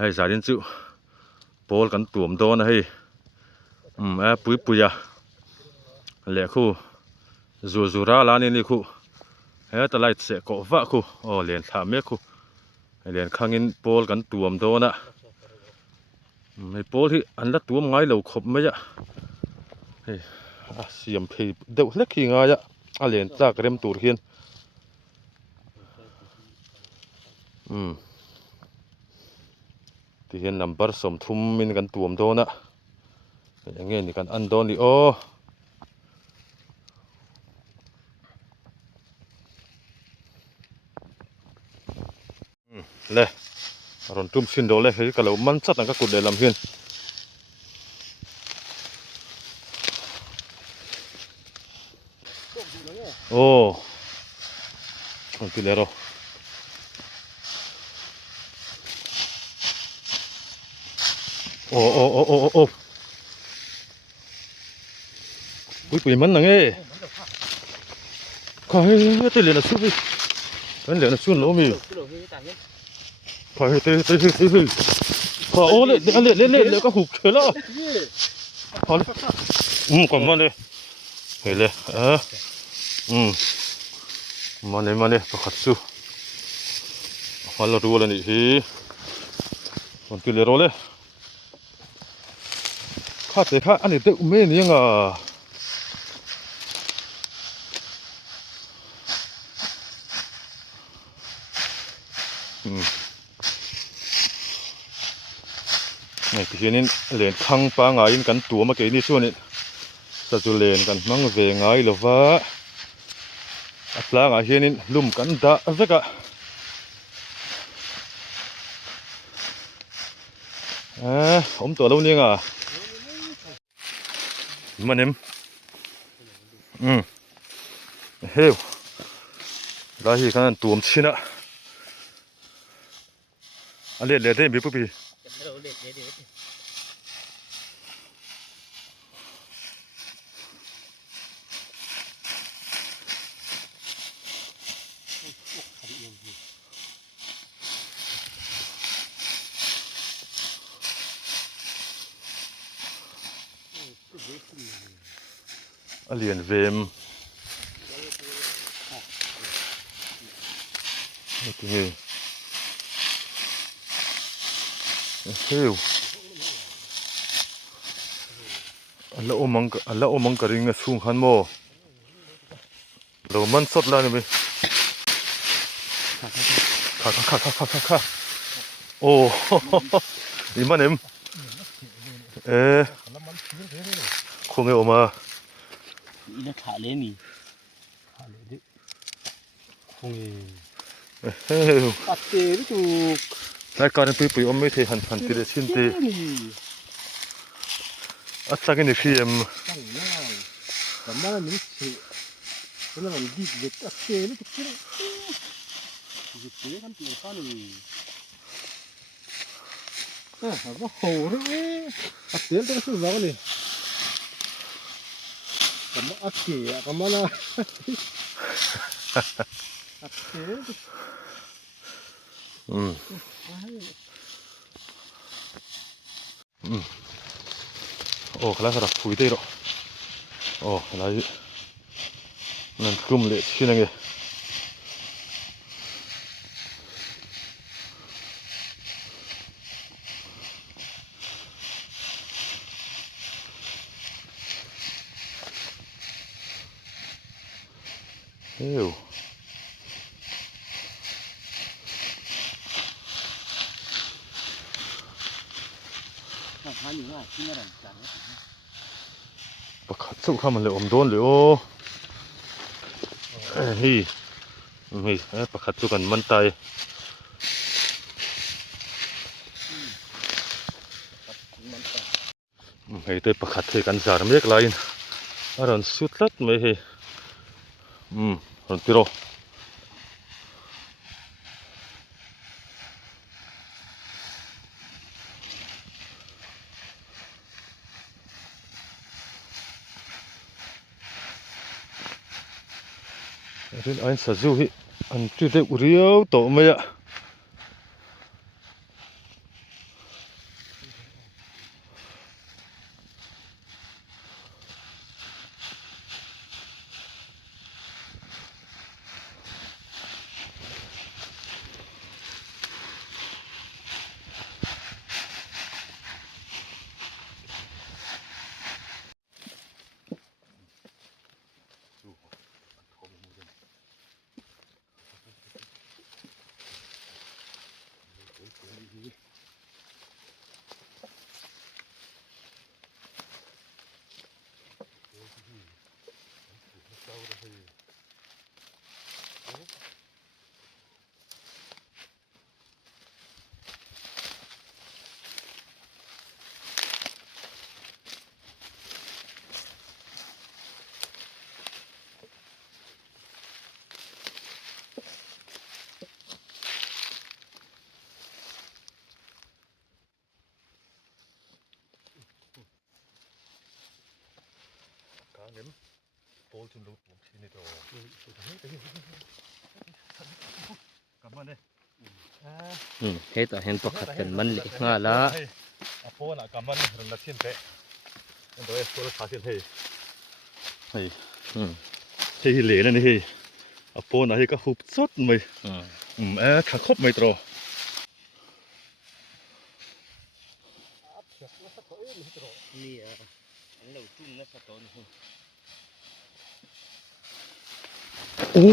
ให้สาดินจุโปลกันตุ่มโดนให้ปุยแหละคู่จูราลานี่คู่ตะไลเสกวะคู่เรียนถามเมคู่เรียนข้างอินโปลกันตุ่มโดนให้โปลที่อันละตัวง่ายเราขบไม่ยะเสียมเพย์เด็กเล็กขี้ง่ายเรียนจากเริ่มตูดเขียนที่เห็นนัมเบอร์สมทุมมินกันตุ่มโดนอย่างเงี้ยนี่กันอันโดนดิเลยรอนตุ้มสินโดเลยเฮ้ยก็เรามันสัตว์นั่นก็กุดเดลำเฮียนที่เลโรปุยมันนั่งขอให้ตีเลนสู้ไปมันเลนสู้ล้มอีขอให้ตีขอเล่นก็หุบเฉยแล้วพอเลยก่อนมาเลยเฮ้ยเลยมาเลยประคัตสู้มาเราดูแล้วนี่ฮีมันตีเลโรเลยข้าแต่ข้าอันนี้เด็กไม่เนี่ยงนี่ที่นี่เล่นข้างปางายกันตัวมาเกี่ยนี่ส่วนนี้จะจุเล่นกันมั่งเวงายหรือว่าปลางายนี่ลุ่มกันด่าสักตัวเราเนี่ยมันเอ็มเฮ้ยได้ที่กันตัวมชินะเล่นได้บีปุ๊บเลียนเวมนี่เฮ้ยอันละโอมังกริงสุ่งขันโมเรามันสดแล้วนี่มั้ยค่ะโอ้นี่มันเอ็มคงเอามา이래 가래미 가래리 공이 빠떼를 쭉 날까는 뿌이 엄매테 한 띠레 신데 아싸게네 PM 엄마는 미치 그러면 이게 빠떼를 쭉 이게 제일 한 띠에 파는 뭐 호르 빠떼를 좀 나가네 kamu aki ya kemana kelas ada putih loh lagi nanti kum lihat sini lagiประคัตสู้ข้ามันเลยโดนเลยเฮ้ยประคัตสู้กันมันตายเฮ้ยแต่ประคัตเทกันสารไม่เล็กไรอะไรสุดลัดไม่เฮ้ยติโร rin ein sa zu hi an tu te uriau to me ya ngem pol chun lut chi ni toกลับมาเด้เฮ็ดต่อเห็นประคัดกันมันเลยง่าละ a pol naกลับมันรันละชิ้นเตอันโดยโซลฟาสิเฮ้เฮ้เฮ้เหลนั่นนี่เฮ้a pol naเฮ้ก็หุบสดมั้ยขาครบมั้ยตรอนี่อันเราจุ่มนะสะตอนโอ้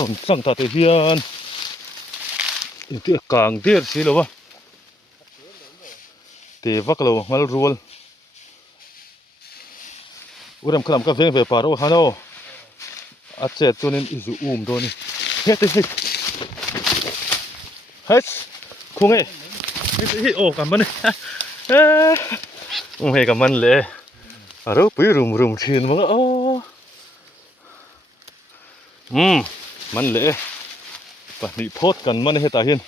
รอนสั่งตาเตียนอินเตียกลางเตียสิโลวะเตวักโลมัลรัวลอุรำคลำกับเวงเวปาโรฮานออาเจตุนินอิจูอุมโดนี่เฮ้ยเฮ้ยคงเฮ้ยโอ้กับมันเฮ้ยกับมันเลยอารูปีรุมทีนมั้งโอ้มันเลยปะนี่โพดกันมันเฮตาหิน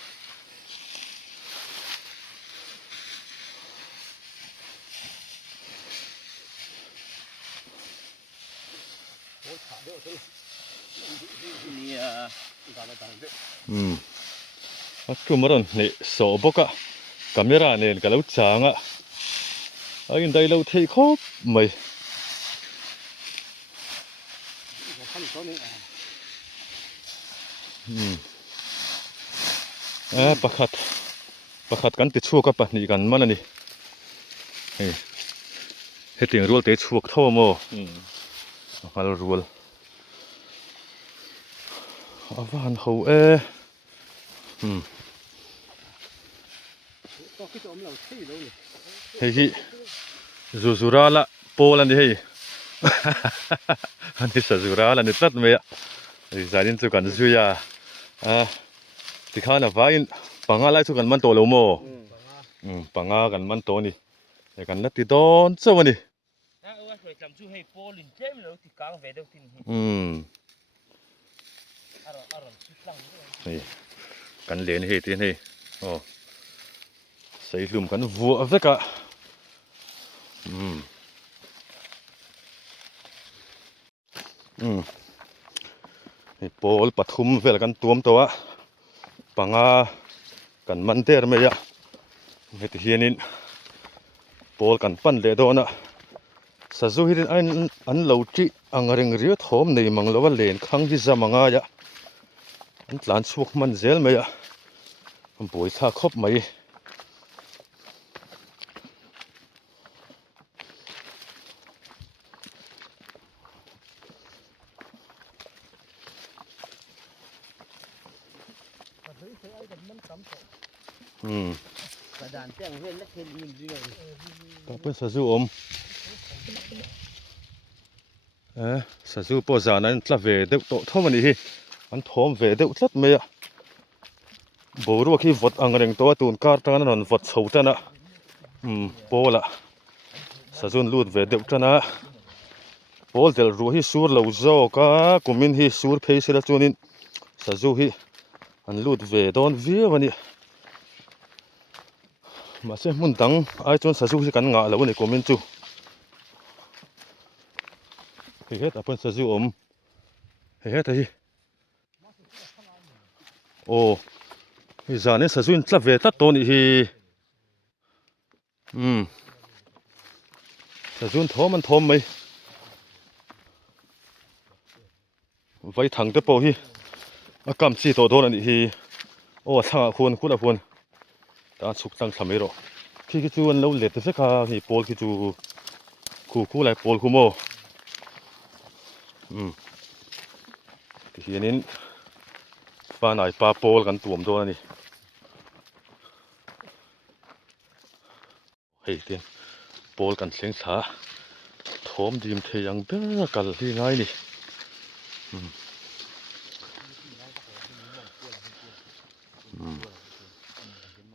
คือมันนี่โซบกะกาเมราเนี่ยกับเราจางอ่ะไอ้ได้เราเทครบไหมประคัดกันติดชั่วกับปะนี่กันมันนี่เฮ้ยตีงรัวติดชั่วเท่าโมมารัวอาวันเขาเฮ้ยจูราละโปลันดิเฮ้ยอันนี้จูราละนี่ตัดเมียจารินสุกันจุยาที่ข้าน่ะว่าอินปังอะไรสุกันมันโตแล้วโมปังอากันมันโตนี่แต่กันนัดติดอนเจ้าวันนี้ว่าเคยจำชื่อให้โปลินเจมแล้วที่กลางเวดทินนี่กันเหรียญเฮตีนเฮโอ้ใส่ลุมกันวัวเวกะนี่โปลปฐุมเวลกันตัวมตัวปังอากันมันเตอร์ไม่ยะเฮติเฮียนินโปลกันปั้นเลโดนะสะจุฮิรินอันเหล่าจีอังเริงเรียทอมในมังลวเลนขังที่จะมังอายะอันหลานชวกมันเซลไม่ยะมันป่วยท่าครบไหมกระดานแจ้งเพื่อนและเพื่อนยิงด้วยก็เป็นสะจุอมสะจุปอจานั้นทลาเวเดโตท่อมันนี่อันทอมเวเดอุทัดไม่อะบอกรู้ว่าที่วัดอังเริงตัวตูนการตั้งนั้นวัดเสาตนะโปละสะจุนลูดเวเดอุทันะโปลเดลรู้ที่สูร์เหล่าเจ้าก็กุมินที่สูร์เพย์เสร็จจูนินสะจุที่อันลูดเวดอนเวียวันนี้มาเสียมุนตังไอ้จนสะจุที่กันงาแล้ววันนี้กุมินจูเฮ้ยแต่เป็นสะจุอมเฮ้ยแต่ที่ โอ้hi zan sa zuin tla ve tat to ni hi sa zuin thom an thom mai vai thang te po hi a kam chi to don ani hi o thanga khun kula khun ta chuk tang thamai ro khi ki chu an lo le te se kha hi pol ki chu khu lai pol khu mo ti hianin pa nai pa pol kan tuam do ani hei te pol kan thleng thla thom dim the yang ber kal hi ngai ni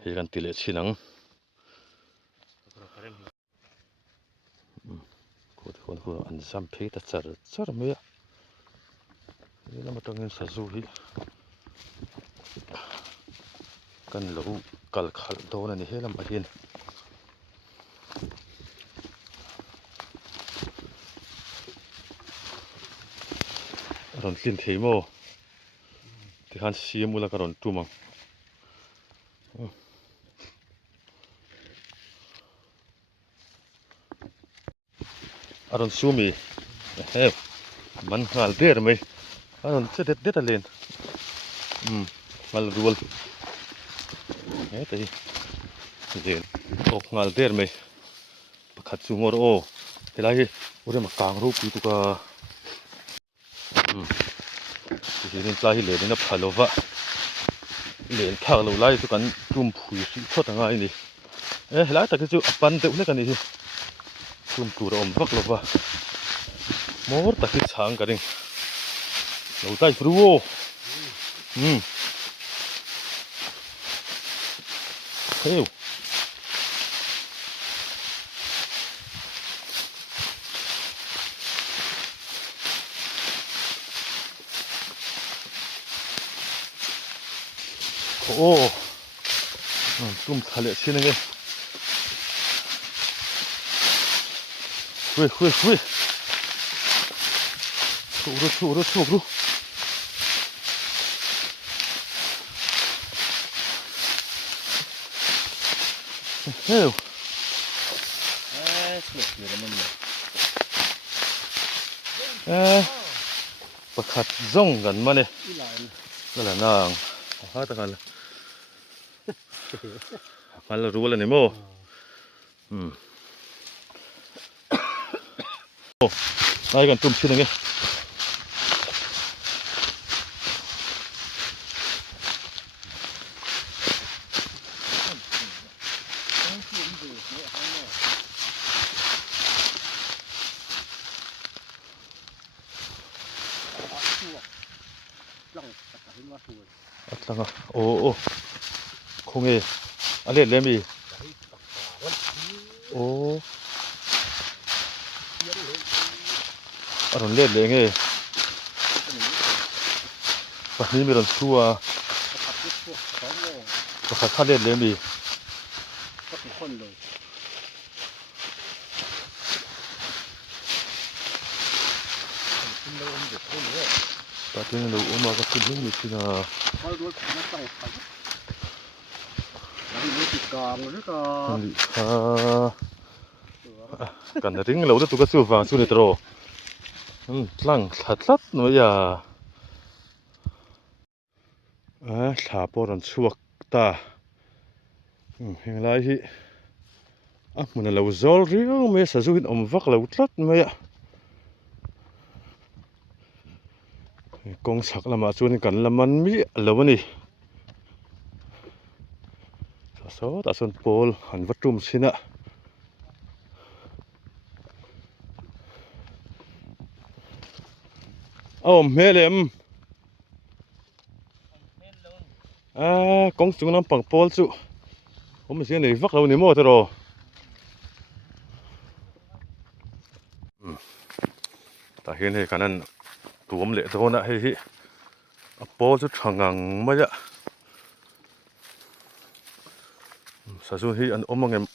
hei kan tile chinang khun an sam phe ta char me ni lama tangin sa zu hi kan lo kal khal do na ni helam a hin ron tin thei mo ti han siam ula ka ron tumang aron sumi he man ngal der mai aron che det alen mal rual he tai len ok ngal der mai pakhat chu ngor o helai hi ore ma kang ro pi tu ka ti len tla hi le na phalova len thak lo lai chu kan tum phui si thot anga ini helai ta chu apan te ule kan hi tum tur om vak lova mor ta hi chang ka ring lo tai fruo heu ô tum thale xin nge hui churu heu pakhat zong gan mane la nang ha ta kan mal rual ni mo ai kan tum xin nge atlanga o khonge ale lemi o aron le nge pahni mi ron chua pakhat khale lemi patin lo uma ka tin mi sina kan ring lo tu ka chu wang chu ni tro tlang thlat no ya thla por an chuak ta henglai hi mun lo zol riu me sa zu hin om vak lo tlat me ya kong sak lama chuan kan laman mi lo ni so ta son pol han vatum sina melem kong chung nam pang pol chu om se nei vak lo ni mo tro ta hian he kanan tuam le dona hi a pol chu thangang ma ya sa chu hi an omangem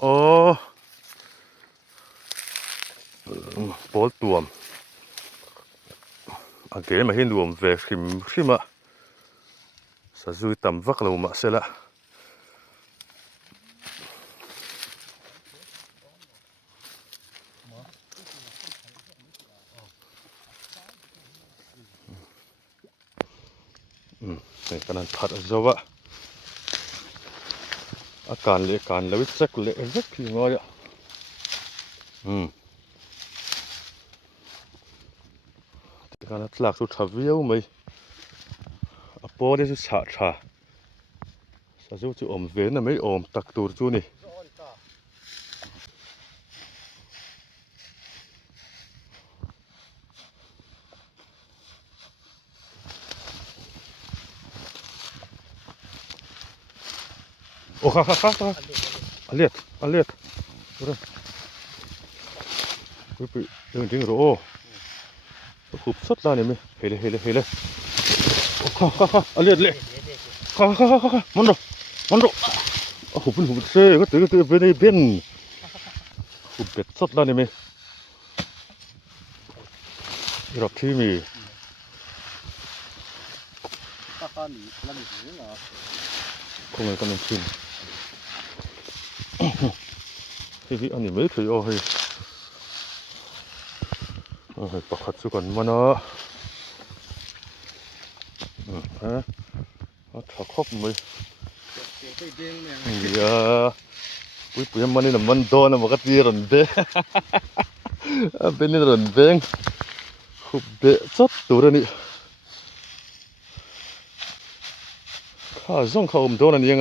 pol tuam a ke ma hin nuam ve khim khima สะซุยตำวักเรามาเสละในขณะพัดจะว่าอาการเละการเลวิสักเละสักทีงอยการหลักสุดท้ายเยอะไหมอพอได้สุดชาสะจุจะอมเวนนะไม่อมตักตูจูนี่โอ้ค่ะอันเลียดไปดึงโรขุบสุดแล้วนี่มั้ยเฮเลยโอ้ค่ะอันเลียดเลยค่ะมันโรโอ้หุบเซ่ก็ตื่นไปในเบนขุบเป็ดสุดแล้วนี่มั้ยรอบที่มีคงไงกันจริงที่อันนี้ไม่เคยเอาให้ประคัดสุกันมานะถ้าครบมั้ยปุ้ยมันนี่มันโดนมันก็ตีรันเด้เป็นนี่รันเบงขุบเบะจัดตัวนี่ข้าส่งเขาโดนนี่ยัง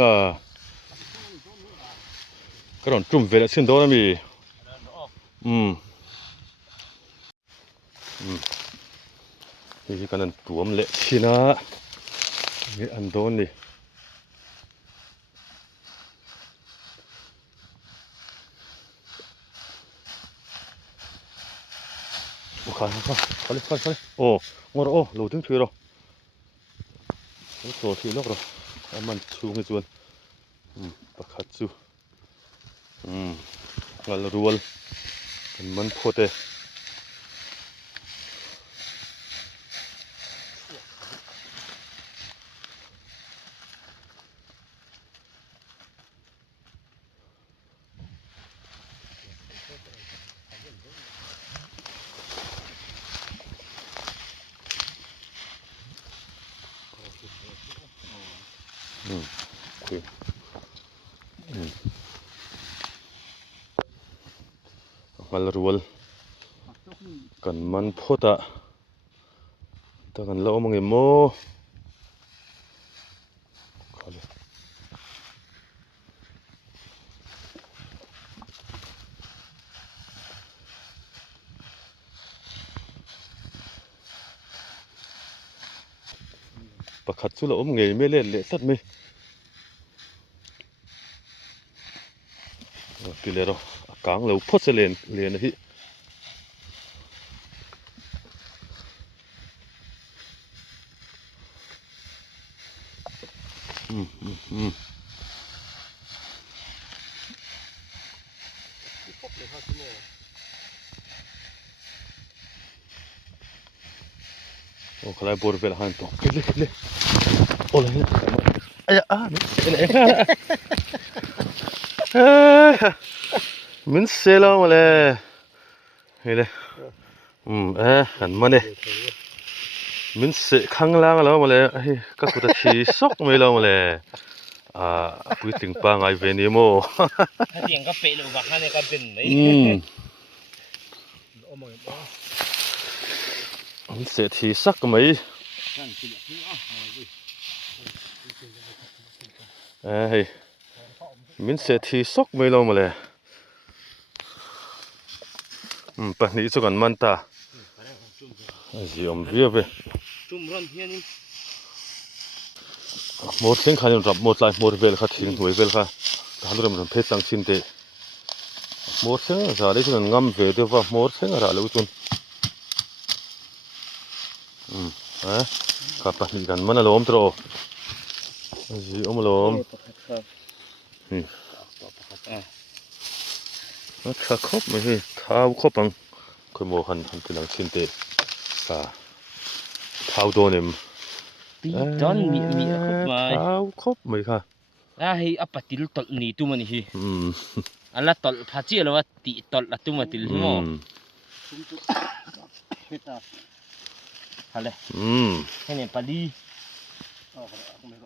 ก็โดนจุ่มเวลาสิ้นโดนมีนี่กันนั่นตัวมันเละชินะนี่อันโดนนี่โอ้ค่ะโอ้งอโอ้โหลถึงถือหรอโอ้โหถือลอกหรอมันชูงให้จวนประคัดจูงัลรัวมันโคตรงัลรัวกันมันโคตรแต่กันเรามังเอโมประคัดสุละเงยไม่เล่นเละสัตว์มั้ยตีเลยเรากลางเราพดเสลียนนะพี่โอ้ขลายบอร์เวลหันตัวเลยโอ้เลยไอ้นี่มันเซลล์มาเลยเฮ้ยเลยหันมาเนี่ยมันเสกข้างล่างแล้วมาเลยเฮ้ยก็คุดที่ซอกไม่แล้วมาเลยปุ้ยถึงปังไอเวนิโมถ้าเสียงก็เปะเลยบักฮะเนี่ยก็เป็นมันเสกที่ซักไหมเฮ้ยมันเสกที่ซอกไม่แล้วมาเลยปะนี่สุกันมันตาจีอมเวียบจุ่มร้อนเพี้ยนี่หมดเส้นขันยังรับหมดลายหมดเวลค่ะทิ้งหวยเวลค่ะทำเรื่องมันเพชรสังชินเตหมดเส้นอะไรที่มันงำเวเดี๋ยวว่าหมดเส้นอะไรเลยจุนครับปะนี่กันมันอารมณ์ตรอจีอมอารมณ์ถ้าครบไม่ใช่ท้าวครบปังคือโมหันที่หลังชินเตท้าวโดนม ตีจอนมีครบมา เท้าครบไหมค่ะ ให้อปติลตอนี่ตุมันนี่ ม อันละตอพาเจียแล้วว่าติตอละตุมาติลหม้ออะไรให้เนี่ยปาดี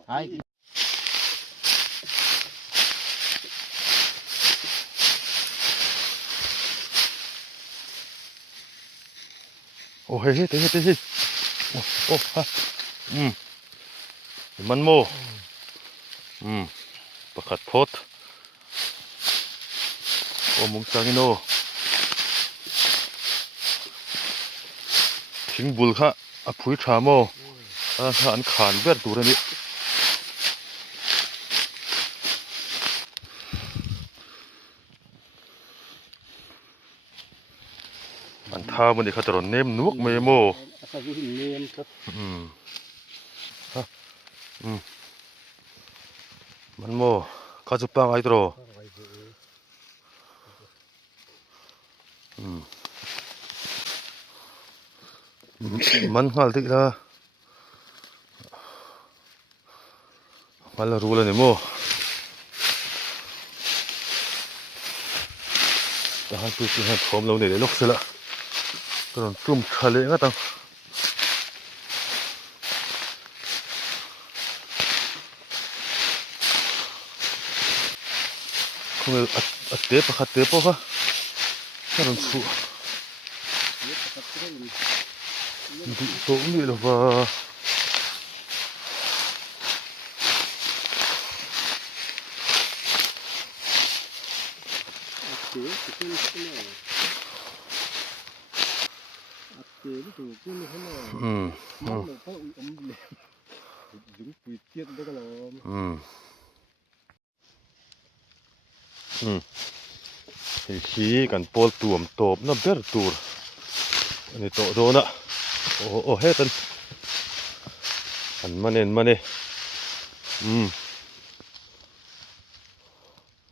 ไอ้ โอ้เฮ้เฮ้โอ้ฮะมันโมประคัดพดโอ้มุงซากิโนทิ้งบุลค่ะอภุยชาโมอันขานเบ็ดตัวนี้อันท่ามันนี่เขาจะรอนเนมนุกเมโมมันโมข้าจะปังไอ้ตัวมันหัลติละมันละรู้แล้วเนี่ยโมแต่ฮันพูดถึงฮันพร้อมเราเนี่ยเลยลูกเสียละตอนกลุ่มทะเลก็ต้องคงอัดเตะปะขัดเตะปะค่ะตอนสู้ดูโตนี่หรอวะขี้กันปอลตัวมตบน้ำเดือดตัวอันนี้โตโดนอ่ะโอ้เฮ้ตันอันมันเอง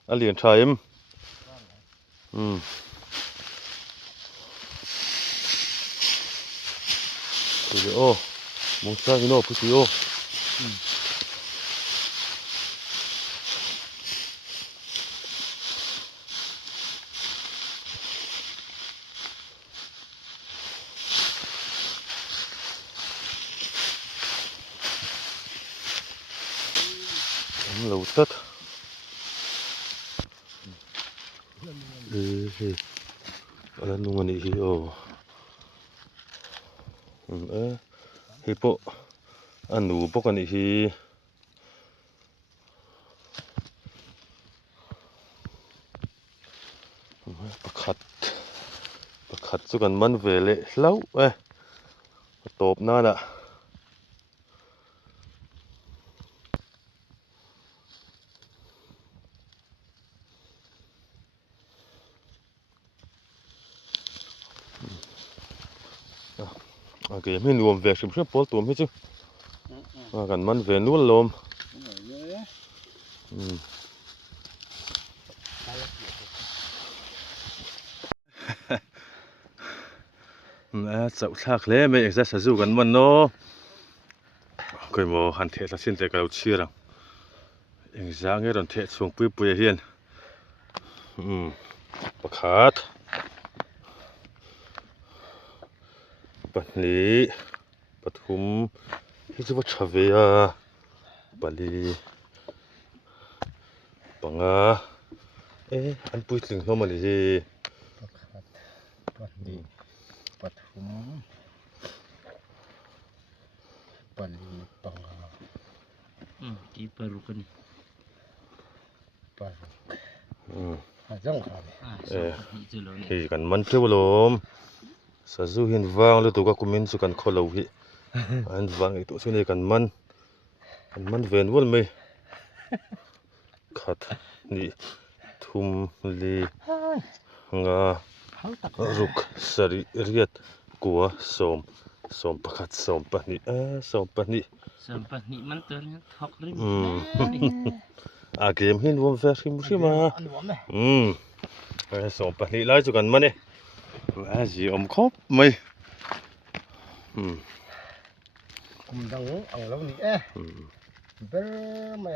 อันเลียนชายพุซิโอมงซากิโนพุซิโอเราตัดอะไรนู่นนี่โอฮิปโปอันดูพวกกันอีกทีประคัดสุกันมันเวเล่เล่าตบหน้าน่ะโอเคไม่รวมเวกชิมเชื่อปอลตัวไม่ใช่มากันมันเวนุ่นลมสักชักเล่ไม่เอกจะสู้กันมันเนาะเคยมองหันเทศสินแต่เราเชื่อรังเองจะเงี้ยตอนเทศส่งปุยเฮียนประคัดปันนี้ปฐุมที่จะว่าชาเวียปาลีปังอันปุยถึงเข้ามาเลยปันดีปฐุมปันดีปังที่ปรุกันปรุจังครับที่กันมันเที่ยวลมสะสูหินวางแล้วตัวก็คุมินสุกันขอลาวหิอันวางอีกตัวส่วนนี้กันมันเวนวนไหมขัดนี่ทุมลีงารุกสริเรียดกัวสมประคัดสมปนิสมปนิมันเตือนทอกริมเกมหินวนเวริมุชิมาสมปนิไล่สุกันมันเนี่ยจีอมครบไหม ผมดังเอาแล้วนี่เอ๊ะ อืม เบอร์มา